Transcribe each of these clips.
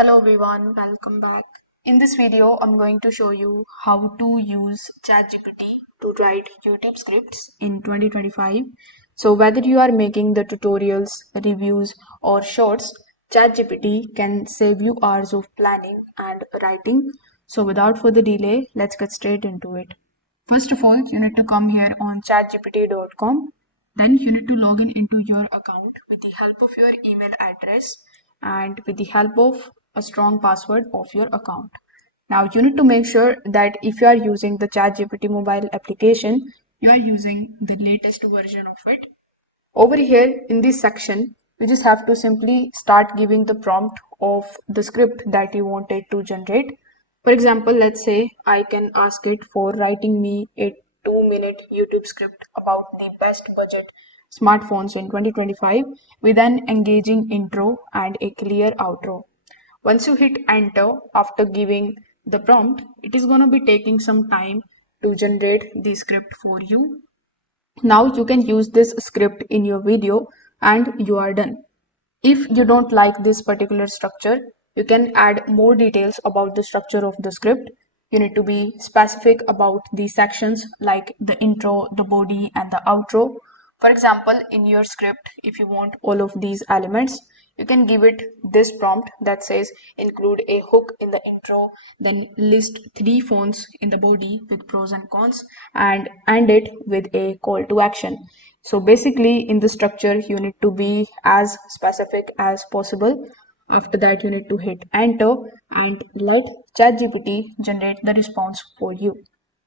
Hello everyone, welcome back. In this video, I'm going to show you how to use ChatGPT to write YouTube scripts in 2025. So whether you are making the tutorials, reviews or shorts, ChatGPT can save you hours of planning and writing. So without further delay, let's get straight into it. First of all, you need to come here on chatgpt.com. Then you need to log in into your account with the help of your email address and with the help of a strong password of your account. Now you need to make sure that if you are using the ChatGPT mobile application, you are using the latest version of it. Over here in this section, you just have to simply start giving the prompt of the script that you wanted to generate. For example, let's say I can ask it for writing me a 2-minute YouTube script about the best budget smartphones in 2025 with an engaging intro and a clear outro. Once you hit enter after giving the prompt, it is going to be taking some time to generate the script for you. Now you can use this script in your video and you are done. If you don't like this particular structure, you can add more details about the structure of the script. You need to be specific about the sections like the intro, the body, and the outro. For example, in your script, if you want all of these elements, you can give it this prompt that says include a hook in the intro, then list 3 phones in the body with pros and cons, and end it with a call to action. So basically, in the structure, you need to be as specific as possible. After that, you need to hit enter and let ChatGPT generate the response for you.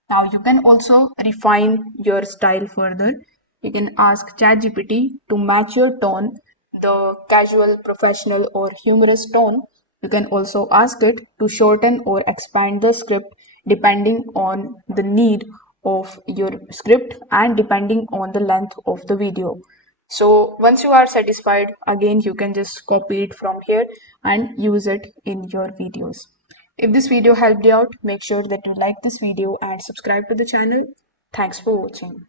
Now, you can also refine your style further. You can ask ChatGPT to match your tone, the casual, professional, or humorous tone. You can also ask it to shorten or expand the script depending on the need of your script and depending on the length of the video. So once you are satisfied, again, you can just copy it from here and use it in your videos. If this video helped you out, make sure that you like this video and subscribe to the channel. Thanks for watching.